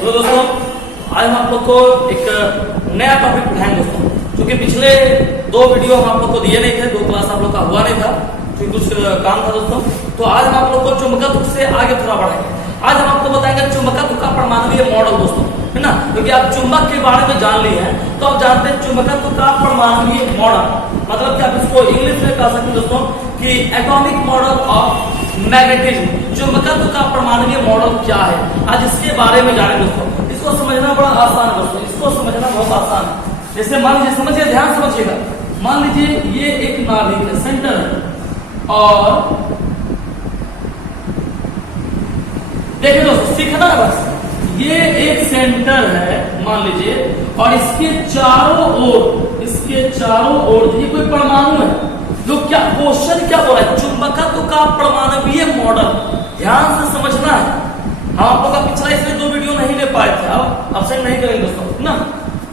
Hello दोस्तों, आज हम आप लोग को एक नया टॉपिक उठाएंगे दोस्तों। क्योंकि पिछले 2 वीडियो हम आप लोग को दिए नहीं थे, 2 क्लास आप लोग का हुआ नहीं था क्योंकि कुछ काम था दोस्तों। तो आज हम आप लोग को चुंबकत्व से आगे थोड़ा बढ़ाएंगे। आज हम आपको बताएंगे चुंबकत्व का परमाणुीय मॉडल दोस्तों, है ना। क्योंकि आप चुंबक के बारे में जान लिए हैं तो आप जानते हैं चुंबकत्व का परमाणुीय मॉडल मतलब कि आप इसको इंग्लिश में कह सकते हैं दोस्तों कि एटॉमिक मॉडल ऑफ मैग्नेटिज्म। चुंबकत्व का परमाणुीय मॉडल क्या है, आज इसके बारे में जानेंगे दोस्तों। इसको समझना बड़ा आसान है दोस्तों, इसको समझना बहुत आसान है। जैसे मान लीजिए, समझिए, ध्यान समझिएगा। मान लीजिए ये एक नाभिक है, सेंटर है, और देखिए दोस्तों, सीखना है बस। ये एक सेंटर है मान लीजिए, और इसके चारों ओर ये कोई परमाणु है। जो क्या क्वेश्चन क्या बोला है, चुंबकत्व का परमाणुीय मॉडल। ध्यान से समझना है। हम आप लोग का पिछला इसमें 2 वीडियो नहीं ले पाए थे, अब अब्सेंट नहीं करेंगे दोस्तों ना।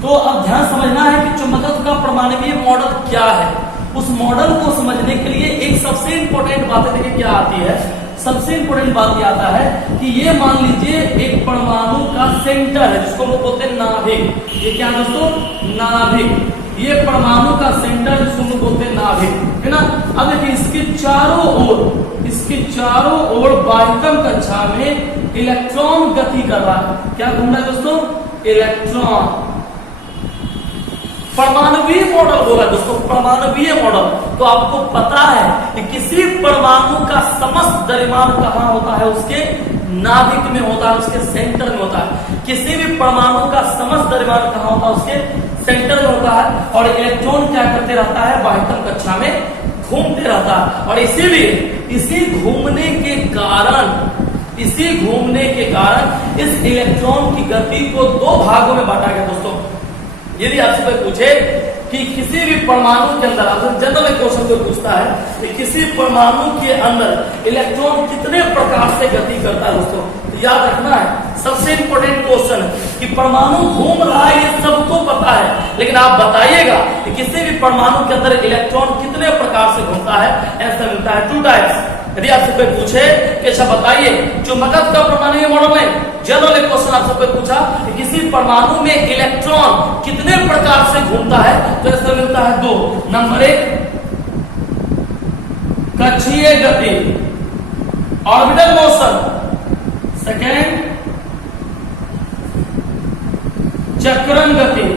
तो अब ध्यान समझना है कि चुंबकत्व का परमाणुीय मॉडल क्या है। उस मॉडल को समझने के लिए एक सबसे इंपॉर्टेंट बात देखिए क्या आती है। सबसे इंपॉर्टेंट बात ये आता है कि ये मान लीजिए एक परमाणु का सेंटर है जिसको हम लोग बोलते हैं नाभिक। ये क्या है दोस्तों, नाभिक। ये परमाणु का सेंटर जिसको हम लोग बोलते हैं नाभिक, है ना। अब देखिए इसके चारों ओर बाह्यतम कक्षा में इलेक्ट्रॉन गति कर रहा है। क्या घूम रहा है दोस्तों, इलेक्ट्रॉन। परमाणुीय मॉडल होगा दोस्तों, परमाणुीय मॉडल। तो आपको पता है कि किसी परमाणु का समस्त द्रव्यमान कहाँ होता है, उसके नाभिक में होता है, उसके सेंटर में होता है। किसी भी परमाणु का समस्त द्रव्यमान कहाँ होता है, उसके सेंटर में होता है। और इलेक्ट्रॉन क्या करते रहता है, बाह्यतम कक्षा में घूमते रहता है। और इसीलिए इसी घूमने के कारण इस इलेक्ट्रॉन की गति को 2 भागों में बांटा गया दोस्तों। यदि आपसे कोई पूछे कि किसी भी परमाणु के अंदर, आपसे जनरल क्वेश्चन कोई पूछता है कि किसी परमाणु के अंदर इलेक्ट्रॉन कितने प्रकार से गति करता है दोस्तों, तो याद रखना है सबसे इंपॉर्टेंट क्वेश्चन है कि परमाणु घूम रहा है, ये सबको पता है, लेकिन आप बताइएगा कि किसी भी परमाणु के अंदर इलेक्ट्रॉन कितने प्रकार से घूमता है। आंसर मिलता है 2 टाइप्स। यदि आपसे कोई पूछे कि अच्छा बताइए चुंबकत्व का परमाणुीय मॉडल में जनरल क्वेश्चन आपसे कोई पूछा कि किसी परमाणु में इलेक्ट्रॉन कितने प्रकार से घूमता है, तो आंसर मिलता है 2। नंबर 1 कक्षीय गति, ऑर्बिटल मोशन। सेकेंड चक्रण गति,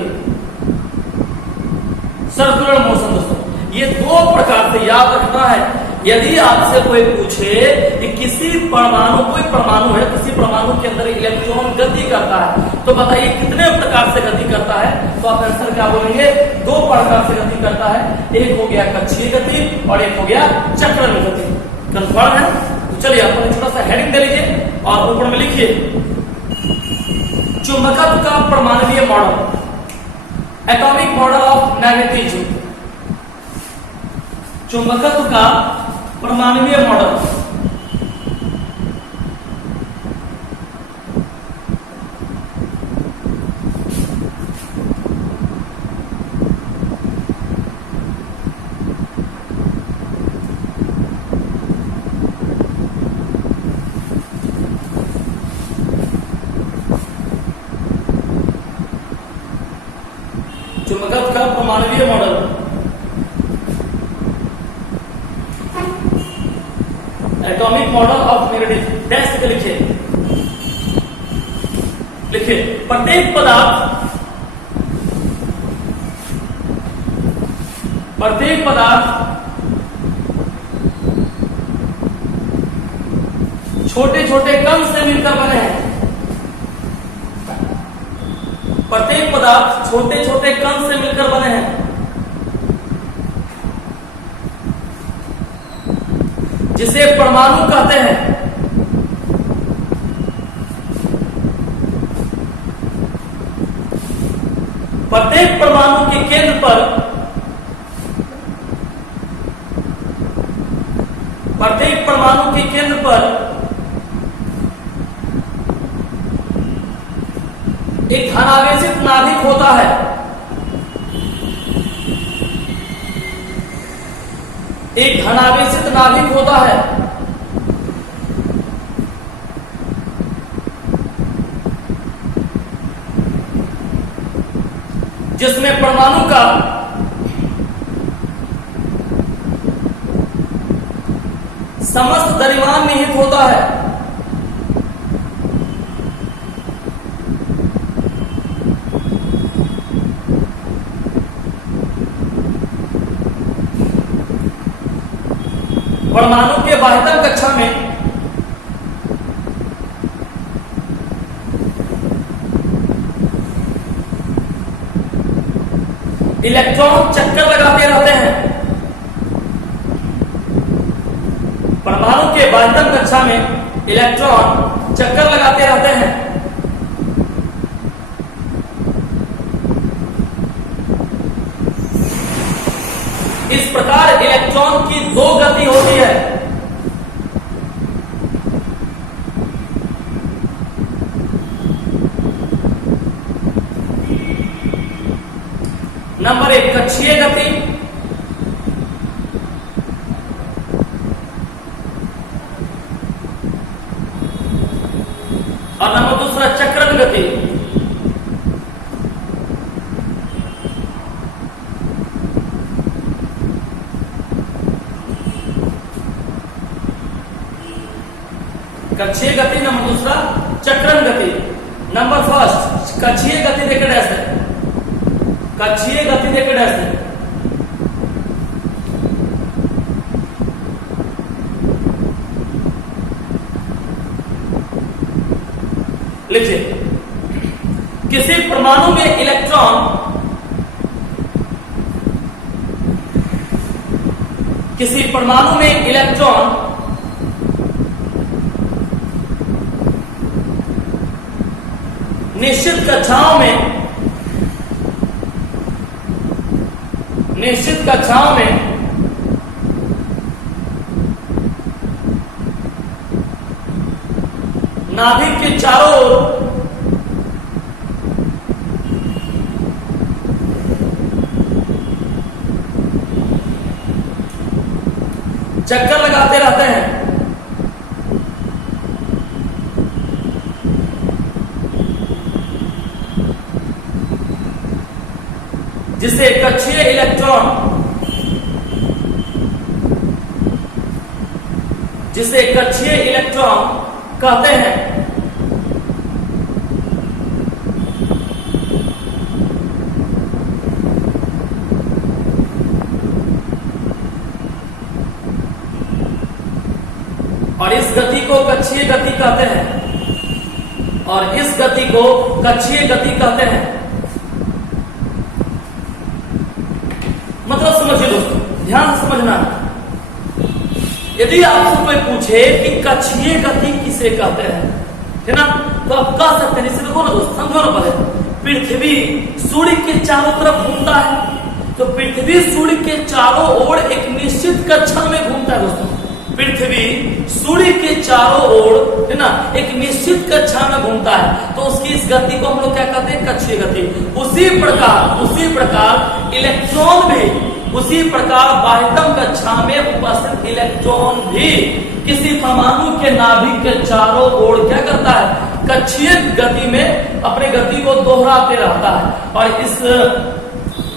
सर्कुलर मोशन दोस्तों। ये 2 प्रकार से याद रखना है। यदि आपसे कोई पूछे कि किसी परमाणु, कोई परमाणु है, किसी परमाणु के अंदर इलेक्ट्रॉन गति करता है, तो बताइए कितने प्रकार से गति करता है, तो आप आंसर क्या बोलेंगे, 2 प्रकार से गति करता है। एक हो गया कक्षीय गति और एक हो गया चक्रण गति। कंफर्म है? तो चलिए अपन छोटा सा हेडिंग दे लीजिए और ऊपर में लिखिए चुंबकत्व का परमाणुीय model, atomic model of magnetism. चुंबकत्व का परमाणुीय मॉडल। चुंबकत्व का परमाणुीय model, atomic model of magnetism. Dash के लिखिए प्रत्येक पदार्थ छोटे छोटे कण से मिलकर बने हैं। प्रत्येक पदार्थ छोटे छोटे कण से मिलकर बने हैं, जिसे परमाणु कहते हैं। प्रत्येक परमाणु के केंद्र पर एक धनावेशित नाभिक होता है। एक धनावेशित नाभिक होता है। जिसमें परमाणु का समस्त द्रव्यमान निहित होता है। परमाणु के बाह्यतम कक्षा में इलेक्ट्रॉन चक्कर लगाते रहते हैं। परमाणु के बाह्यतम कक्षा में इलेक्ट्रॉन चक्कर लगाते रहते हैं। इस प्रकार इलेक्ट्रॉन की दो गति होती है। नंबर 1 कक्षीय गति, और नंबर 2 चक्रण गति। कक्षीय गति, नंबर 2 चक्रण गति। नंबर 1 कक्षीय गति देकर डैश है, कक्षीय गति देकर डैश है। लिखिए, किसी परमाणु में इलेक्ट्रॉन निश्चित कक्षाओं में नाभिक के चारों ओर चक्कर लगाते रहते हैं। जिसे कक्षीय इलेक्ट्रॉन कहते हैं। और इस गति को कक्षीय गति कहते हैं, और इस गति को कक्षीय गति कहते हैं। मतलब समझिए दोस्तों, ध्यान से समझना। यदि आपसे कोई पूछे कि कक्षीय गति किसे कहते हैं, है ना, तो आप कह सकते हैं, इसे देखो ना दोस्त, समझो ना पहले। पृथ्वी सूर्य के चारों तरफ घूमता है, तो पृथ्वी सूर्य के चारों ओर एक निश्चित कक्षा में घूमता है दोस्तों। पृथ्वी सूर्य के चारों ओर, है ना, एक निश्चित कक्षा में घूमता है, तो उसकी इस गति को हम लोग क्या कहते हैं, कक्षीय गति। उसी प्रकार इलेक्ट्रॉन भी, उसी प्रकार बाह्यतम कक्षा में उपस्थित इलेक्ट्रॉन भी किसी परमाणु के नाभिक के चारों ओर क्या करता है, कक्षीय गति में अपने गति को दोहराते रहता है, और इस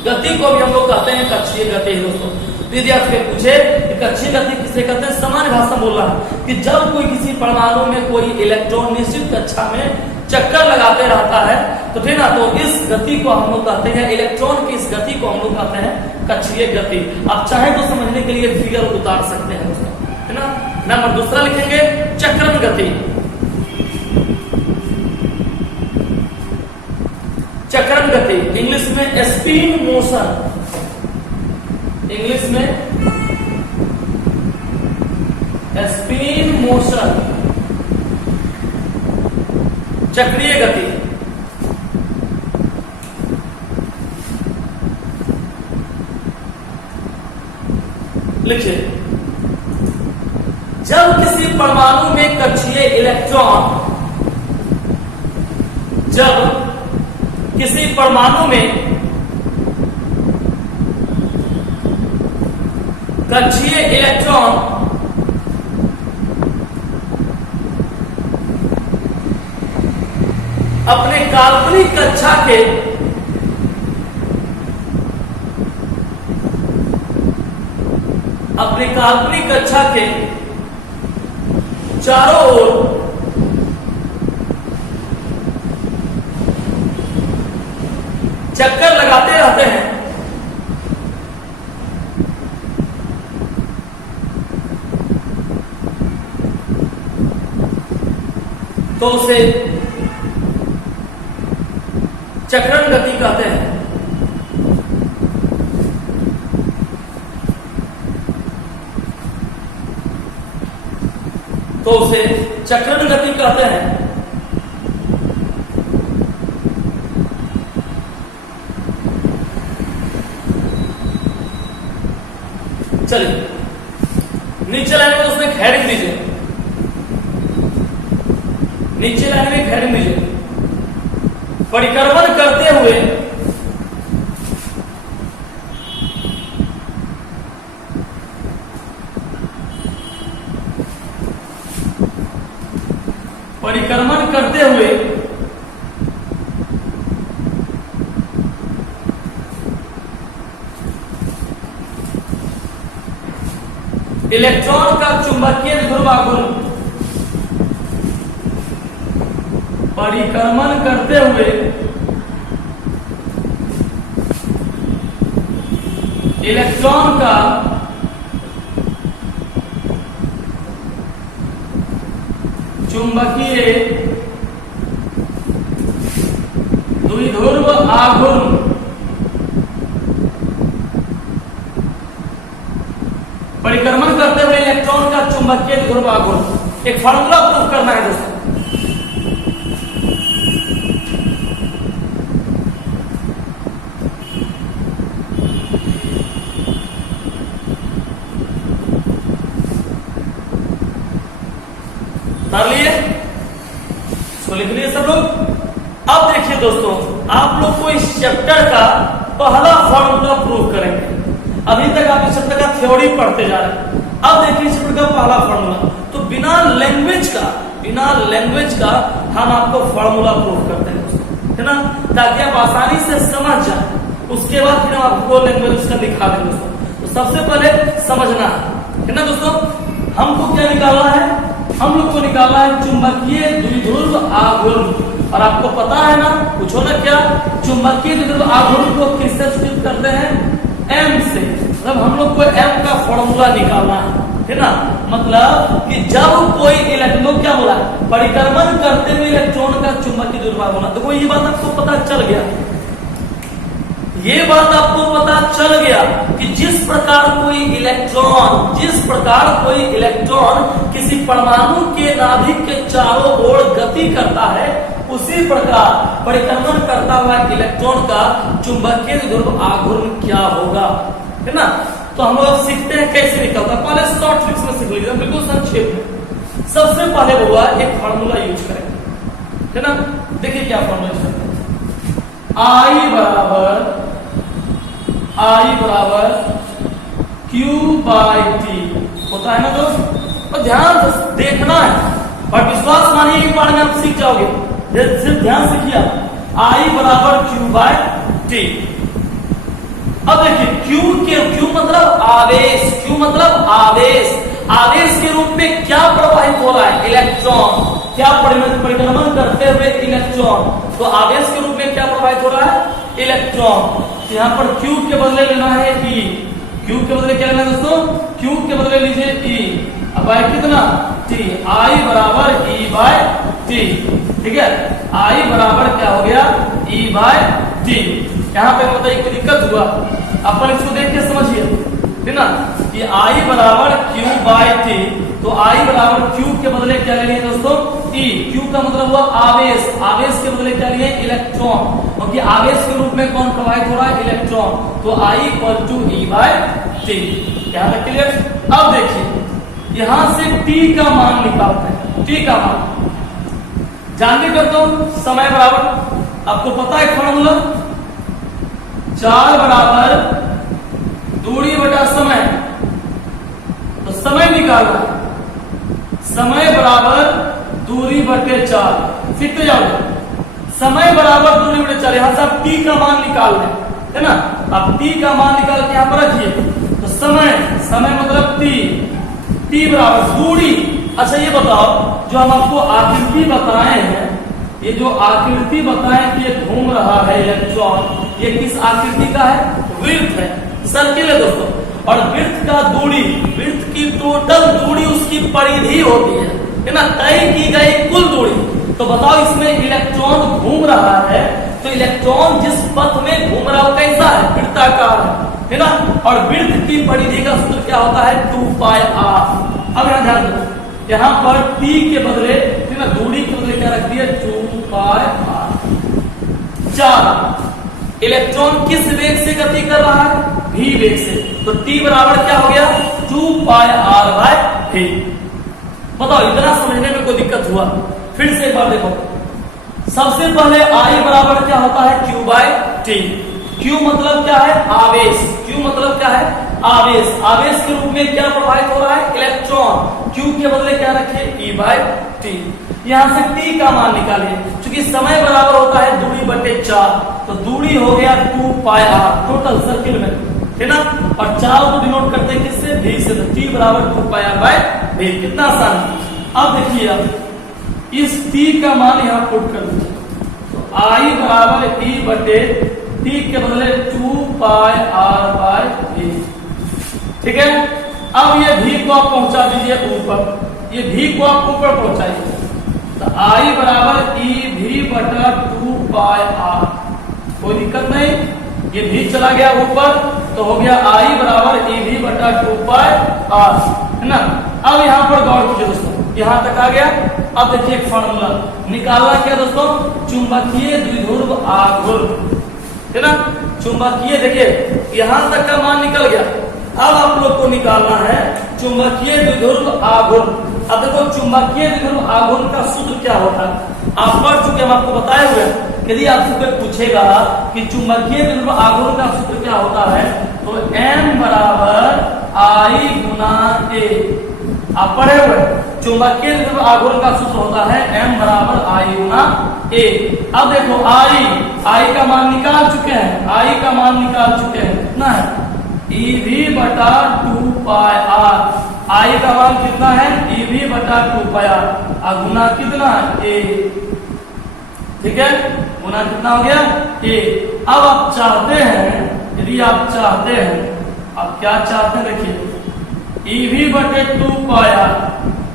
गति को भी हम लोग कहते हैं कक्षीय गति दोस्तों। यदि आपसे पूछे कि कक्षीय गति किसे कहते हैं, सामान्य भाषा में बोल रहा है कि जब कोई किसी परमाणु में कोई इलेक्ट्रॉन निश्चित कक्षा में चक्कर लगाते रहता है, तो ठीक ना, तो इस गति को हम लोग कहते हैं, इलेक्ट्रॉन की इस गति को हम लोग कहते हैं कक्षीय गति। आप चाहे तो समझने के लिए फिगर उतार सकते हैं दोस्तों, है ना। नंबर 2 लिखेंगे चक्रण गति। चक्रण गति इंग्लिश में स्पिन मोशन, इंग्लिश में स्पिन मोशन, चक्रीय गति। लिखिए, जब किसी परमाणु में कक्षीय इलेक्ट्रॉन, जब किसी परमाणु में कक्षीय इलेक्ट्रॉन अपने काल्पनिक कक्षा के अपनी काल्पनिक कक्षा के चारों ओर चक्कर लगाते रहते हैं, तो उसे चक्रण गति कहते हैं। तो उसे चक्रण गति कहते हैं। चलिए नीचे लाइन में उसमें हेडिंग दीजिए, नीचे लाइन में हेडिंग दीजिए। परिक्रमण करते हुए परिक्रमण करते हुए इलेक्ट्रॉन का चुंबकीय ध्रुवाघूर्ण, परिक्रमण करते हुए इलेक्ट्रॉन का चुंबकीय द्विध्रुव आघूर्ण, परिक्रमण करते हुए इलेक्ट्रॉन का चुंबकीय ध्रुव आघूर्ण। एक फार्मूला प्रूफ करना है दोस्तों। कर लिए, इसको लिख लिए सब लोग। अब देखिए दोस्तों, आप लोग को इस चैप्टर का पहला फॉर्मूला प्रूव करेंगे। अभी तक आप इस चैप्टर का थ्योरी पढ़ते जा रहे हैं, अब देखिए इस चैप्टर का पहला फॉर्मूला। तो बिना लैंग्वेज का हम आपको फॉर्मूला प्रूव करते हैं दोस्तों, है ना, ताकि आप आसानी से समझ जाए। उसके बाद फिर हम आपको लैंग्वेज उसका दिखा देंगे दोस्तों। तो सबसे पहले समझना है ना दोस्तों। हमको क्या निकालना है? हम लोग को निकालना है चुंबकीय द्विध्रुव आघूर्ण। और आपको पता है ना, पूछो ना क्या, चुंबकीय द्विध्रुव आघूर्ण को किससे सूचित करते हैं? M से। मतलब हम लोग को M का फॉर्मूला निकालना है ना। मतलब कि जब कोई इलेक्ट्रॉन, क्या बोला, परिक्रमण करते हुए इलेक्ट्रॉन का चुंबकीय द्विध्रुव आघूर्ण। देखो ये बात आपको पता चल गया, ये बात आपको पता चल गया कि जिस प्रकार कोई इलेक्ट्रॉन किसी परमाणु के नाभिक के चारों ओर गति करता है, उसी प्रकार परिक्रमण करता हुआ इलेक्ट्रॉन का चुंबकीय ध्रुव आघूर्ण क्या होगा, है ना। तो हम लोग सीखते हैं कैसे निकलता। पहले शॉर्ट ट्रिक्स में सीख लीजिए, बिल्कुल संक्षेप में। सबसे पहले हुआ एक फॉर्मूला यूज करेंगे, है ना। देखिए क्या फॉर्मूला यूज करते हैं। I बराबर Q बाई टी होता है ना दोस्त। और ध्यान देखना है और विश्वास मानिए एक बार में आप सीख जाओगे। सिर्फ ध्यान से किया, I बराबर Q बाई टी। अब देखिए Q मतलब आवेश, Q मतलब आवेश। आवेश के रूप में क्या प्रवाहित हो रहा है? इलेक्ट्रॉन। क्या परिक्रमण करते हुए इलेक्ट्रॉन। तो आवेश के रूप में क्या प्रवाहित हो रहा है? इलेक्ट्रॉन। यहाँ पर Q के बदले लेना है E। Q के बदले क्या लेना है दोस्तों? Q के बदले लीजिए E। अब बाय कितना? T। I बराबर E बाय T। ठीक है, I बराबर क्या हो गया? E by T। यहाँ पे बताइए कोई दिक्कत हुआ? अपन इसको देख के समझिए, है ना, कि I बराबर Q बाय T। तो I बराबर Q के बदले क्या ले लिए दोस्तों? E। Q का मतलब हुआ आवेश, आवेश के बदले क्या लिए? इलेक्ट्रॉन। क्योंकि आवेश के रूप में कौन प्रवाहित हो रहा है? इलेक्ट्रॉन। तो I equal to E by T। यहाँ तक क्लियर? अब देखिए यहां से T का मान निकालते हैं। T का मान जानते करता हूं, समय बराबर, आपको पता है फॉर्मूला, 4 बराबर दूरी बटा समय। तो समय निकालना, समय बराबर दूरी बटे 4। सीखते जाओ, समय बराबर दूरी बटे 4। यहां से आप T का मान निकाल लें, है ना। अब t का मान निकाल के यहाँ पर रखिए, तो समय मतलब t बराबर दूरी। अच्छा ये बताओ, जो हम आपको आकृति बताए हैं, ये जो आकृति बताएं कि ये घूम रहा है इलेक्ट्रॉन, ये किस आकृति का है? वृत्त है, सर्किल है दोस्तों। और वृत्त का दूरी, वृत्त की टोटल दूरी उसकी परिधि होती है ना, तय की गई कुल दूरी। तो बताओ इसमें इलेक्ट्रॉन घूम रहा है, तो इलेक्ट्रॉन जिस पथ में घूम रहा है कैसा है? वृत्ताकार है ना। और वृत्त की परिधि का सूत्र क्या होता है? 2πr। अब यहाँ ध्यान दो, यहाँ पर t के बदले है ना, दूरी के बदले क्या रख दिया? 2πr। चार, इलेक्ट्रॉन किस वेग से गति कर रहा है? v वेग से। तो t बराबर क्या हो गया? 2πr/v। बताओ इतना समझने में कोई दिक्कत हुआ? फिर से एक बार देखो, सबसे पहले I बराबर क्या होता है? q/t। q मतलब क्या है? आवेश। q मतलब क्या है? आवेश। आवेश के रूप में क्या प्रवाहित हो रहा है? इलेक्ट्रॉन। q के बदले क्या रखे? E/t। यहां से t का मान निकालिए, क्योंकि समय बराबर होता है दूरी बटे 4, तो दूरी हो गया 2πr टोटल सर्किल में, है ना। और 4 को डिनोट करते हैं किससे? v से, तो t बराबर 2πr/v। कितना आसान। अब देखिए, अब इस t का मान यहां पुट कर दीजिए, तो I बराबर e बटे t के बदले 2πr/v। ठीक है। अब ये v को आप पहुंचा दीजिए ऊपर, ये v को आप ऊपर पहुंचाइए, तो I बराबर ev बटा 2πr। कोई दिक्कत नहीं, ये v चला गया ऊपर, तो हो गया I बराबर ev बटा 2πr, है ना। अब यहाँ पर गौर कीजिए दोस्तों, यहाँ तक आ गया। अब देखिए फॉर्मूला निकालना क्या दोस्तों? चुंबकीय द्विध्रुव आघूर्ण, है ना। चुंबकीय, देखिए यहाँ तक का मान निकल गया। अब आप लोग को निकालना है चुंबकीय द्विध्रुव आघूर्ण। अब देखो चुंबकीय द्विध्रुव आघूर्ण का सूत्र क्या होता है, आप पढ़ चुके, हम आपको बताए हुए। यदि आपसे कोई पूछेगा कि चुंबकीय द्विध्रुव आघूर्ण का सूत्र क्या होता है, तो m बराबर I गुना a। आप पढ़े हुए, चुंबकीय द्विध्रुव आघूर्ण का सूत्र होता है m बराबर I गुना a। अब देखो I का मान निकाल चुके हैं, I का मान निकाल चुके हैं, कितना है? ev बटा 2πr। I का मान कितना है? ev बटा 2πr। और गुना कितना? a। ठीक है, गुना कितना हो गया? a। अब आप चाहते हैं, यदि आप चाहते हैं, आप क्या चाहते हैं? देखिए ev बटे 2πr।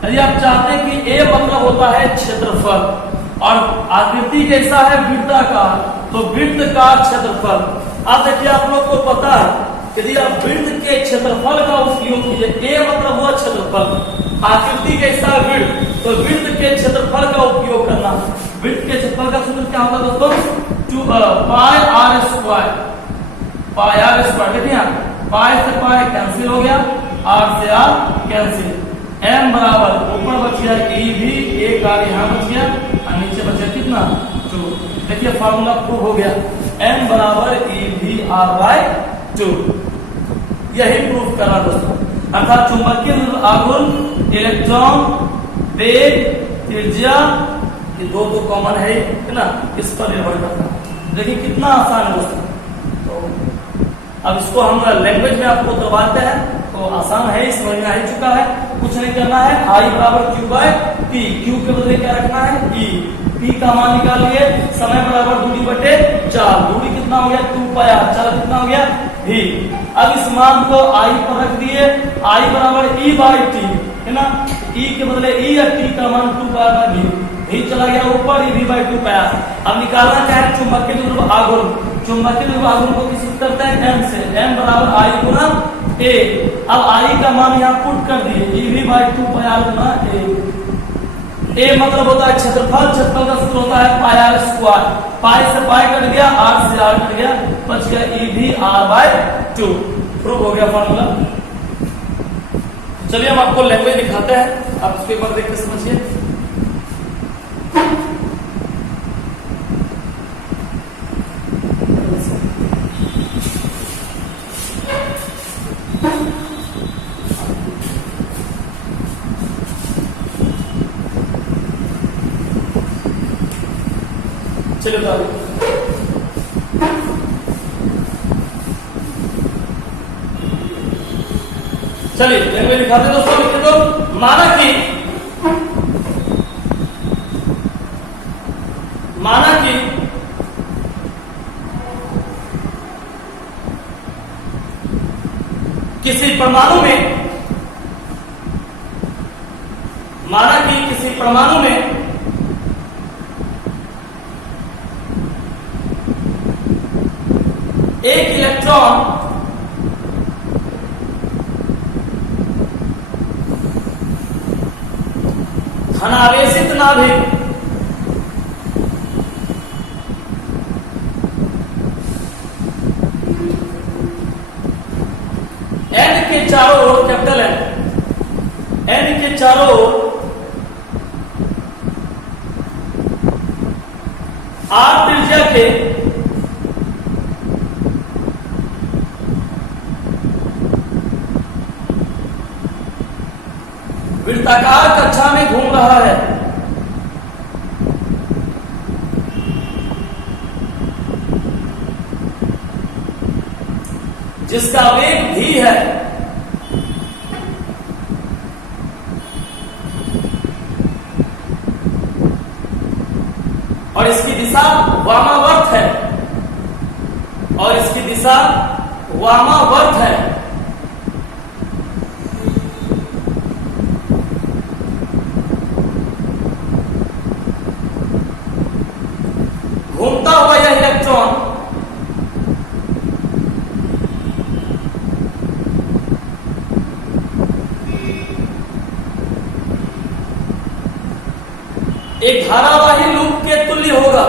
यदि आप चाहते हैं कि a मतलब होता है क्षेत्रफल, और आकृति कैसा है? वृत्ताकार, तो वृत्त का क्षेत्रफल। अब देखिए आप लोग को पता है, यदि आप वृत्त के क्षेत्रफल का उपयोग कीजिए, a मतलब हुआ क्षेत्रफल, आकृति कैसा? वृत्त, तो वृत्त के क्षेत्रफल का उपयोग करना। वृत्त के क्षेत्रफल का सूत्र क्या होता है दोस्तों? 2πr²। πr², देखिए यहाँ पाई से पाई कैंसिल हो गया, r से r कैंसिल, m बराबर ऊपर बच गया ev, एक r यहाँ बच गया, और नीचे बचा कितना? 2। देखिए फार्मूला प्रूव हो गया, m बराबर ev/2। यही प्रूफ कर रहा दोस्तों। अर्थात चुंबकीय द्विध्रुव आघूर्ण, इलेक्ट्रॉन, वेग, त्रिज्या, ये दो तो कॉमन है ना, इस पर निर्भर करता है। देखिए कितना आसान है दोस्तों। तो अब इसको हम लैंग्वेज में आपको दबाते हैं, तो आसान है, समझ में आ ही चुका है। कुछ नहीं करना है, I बराबर q/t। q के बदले क्या रखना है? e। t का मान निकाल लिए, समय बराबर दूरी बटे 4। दूरी कितना हो गया? 2πr। 4 कितना हो गया? v। अब इस मान को I पर रख दिए, I बराबर e/t, है ना। e के बदले e या t का मान 2πr/v। v चला गया ऊपर, ev/2πr। अब निकालना क्या है? चुंबकीय द्विध्रुव आघूर्ण। चुंबकीय द्विध्रुव आघूर्ण को किससे करते हैं? m से। m बराबर I गुना a। अब I का मान यहाँ पुट कर दिए, ev/2πr गुना a। a मतलब होता है क्षेत्रफल, क्षेत्रफल का सूत्र होता है πr²। पाई से पाई कट गया, r से r कट गया, बच गया ev/r/2। प्रूव हो गया फॉर्मूला। चलिए हम आपको लैंग्वेज दिखाते हैं, आप इसको एक बार देख के समझिए। चलिए चलिए यहां पे लिखाते हैं दोस्तों, लिखे तो माना कि किसी परमाणु में एक इलेक्ट्रॉन धनावेशित नाभिक N के चारों ओर, कैपिटल N के चारों ओर R त्रिज्या के वृत्ताकार कक्षा में घूम रहा है। जिसका वेग v है। और इसकी दिशा वामावर्त है। घूमता हुआ यह इलेक्ट्रॉन एक धारावाही लूप के तुल्य होगा।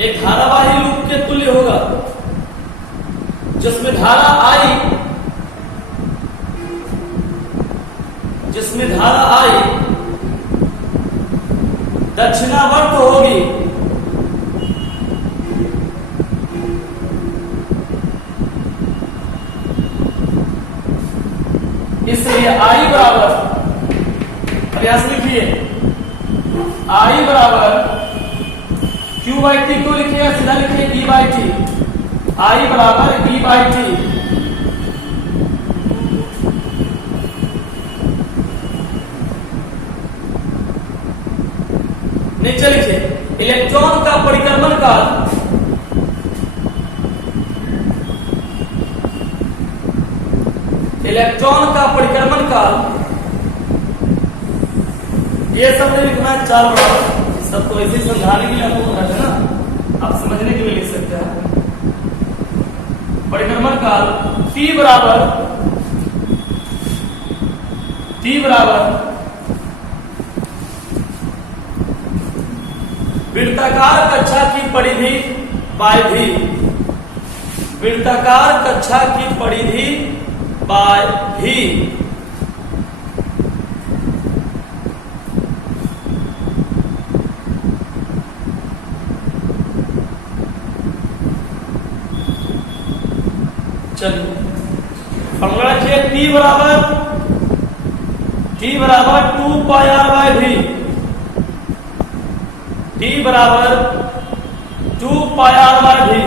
एक धारावाही लूप के तुल्य होगा जिसमें धारा आई दक्षिणावर्त होगी। इसलिए I बराबर, प्रयास लिखिए, I बराबर Q/T, तो लिखिए, सीधा लिखिए E/T, I बराबर E/T। नीचे लिखिए इलेक्ट्रॉन का परिक्रमण काल ये सब नहीं लिखना है, 4 बराबर, सबको ऐसे समझाने के लिए आपको बता देना, आप समझने के लिए लिख सकते हैं। परिक्रमण काल T बराबर वृत्ताकार कक्षा की परिधि बाय भी, वृत्ताकार कक्षा की परिधि बाय भी। चलिए फॉर्मूला लिखिए, T बराबर 2 पाई R बाय भी, T बराबर 2 पाई R बाय भी।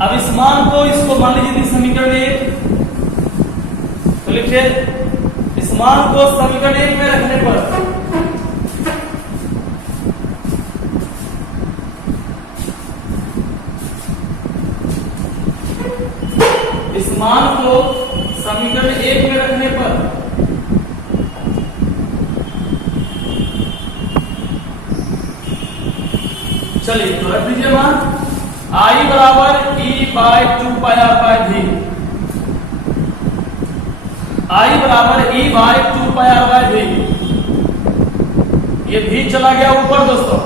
अब इस मान को, इसको मान लीजिए समीकरण 1, तो लिखिए इस मान को समीकरण 1 में रखने पर मान को समीकरण 1 में रखने पर चलिए तो रख दीजिए मान I बराबर E/2 पाई R बाय भी, I बराबर E/2 पाई R बाय भी। ये भी चला गया ऊपर दोस्तों,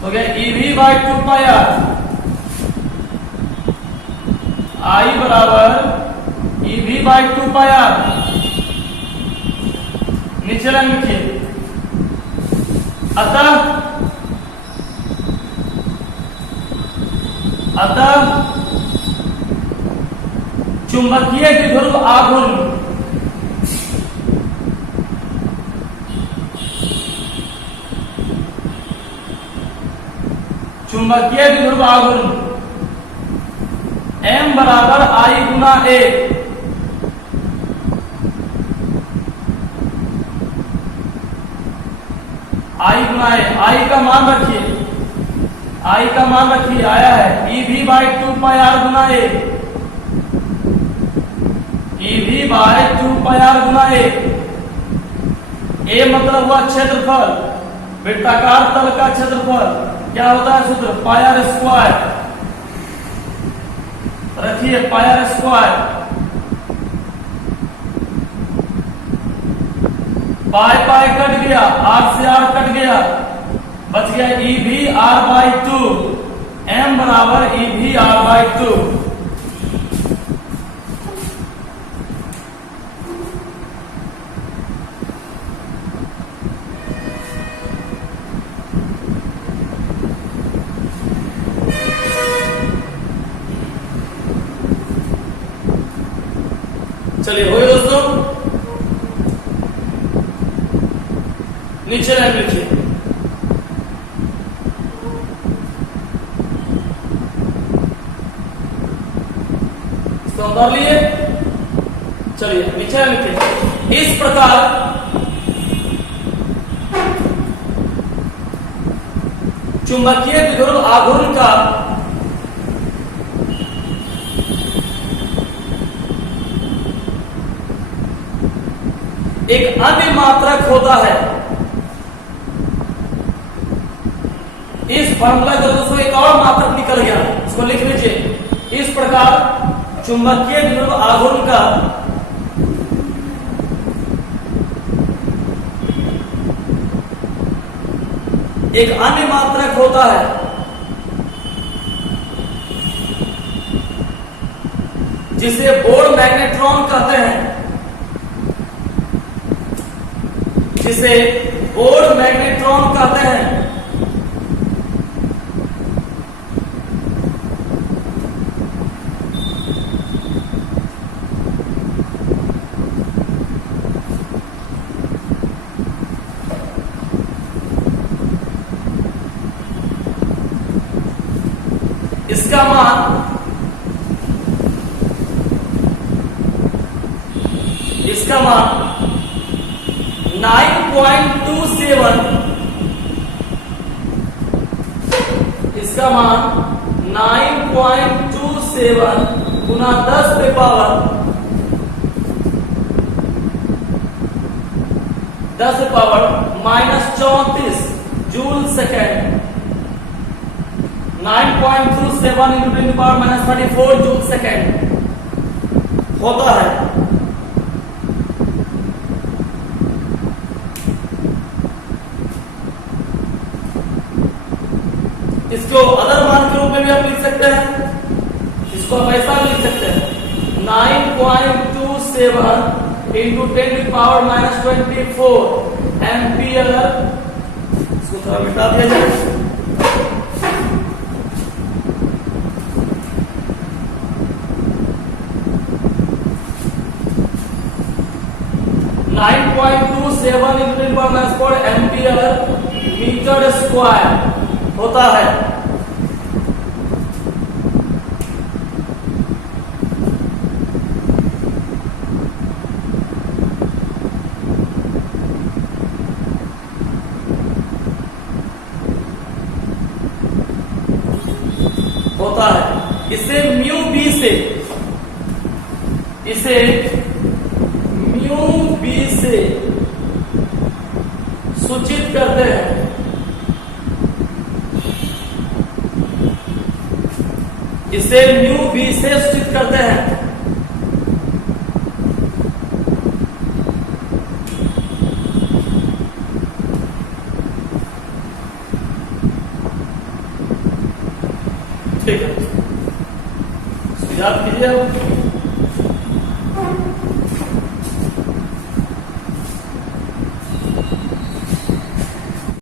तो गया EV/2 पाई R। I बराबर EV/2 पाई R। नीचे लाइन लिखिए, अतः चुंबकीय द्विध्रुव आघूर्ण M बराबर I Guna A। I Guna A, I का मान रखिए, I का मान रखिए, आया है EV by 2 pi R Guna A, EV by 2 pi R Guna A। A मतलब हुआ क्षेत्रफल, वृत्ताकार तल का क्षेत्रफल क्या होता है सूत्र, पाई आर स्क्वायर। रखिए pi R square, pi pi cut गया, आर से आर कट गया, बच गया EV R बाई 2, M बराबर EV R बाई 2। चलिए हो गया दोस्तों, नीचे लाइन लिखिए, इसको कर लिए। चलिए नीचे लाइन लिखिए, इस प्रकार चुंबकीय द्विध्रुव आघूर्ण का एक अन्य मात्रक होता है। इस फॉर्मूला का दोस्तों एक और मात्रक निकल गया, इसको लिख लीजिए। इस प्रकार चुंबकीय द्विध्रुव आघूर्ण का एक अन्य मात्रक होता है जिसे बोर मैग्नेट्रॉन कहते हैं, जिसे बोर मैग्नेट्रॉन कहते हैं। इसका मान 9.27, इसका मान 9.27 गुना 10 पे power -34 joule second. 9.27 into 10 power -34 joule second होता है। इसको अदर मान के रूप में भी आप लिख सकते हैं, इसको आप ऐसा भी लिख सकते हैं 9.27 इंटू 10 की पावर -24 एम्पियर। इसको थोड़ा मिटा दिया जाए, एम्पियर मीटर स्क्वायर होता है। इसे म्यू बी से सूचित करते हैं। इसे म्यू बी से सूचित करते हैं। ठीक है, याद कीजिए।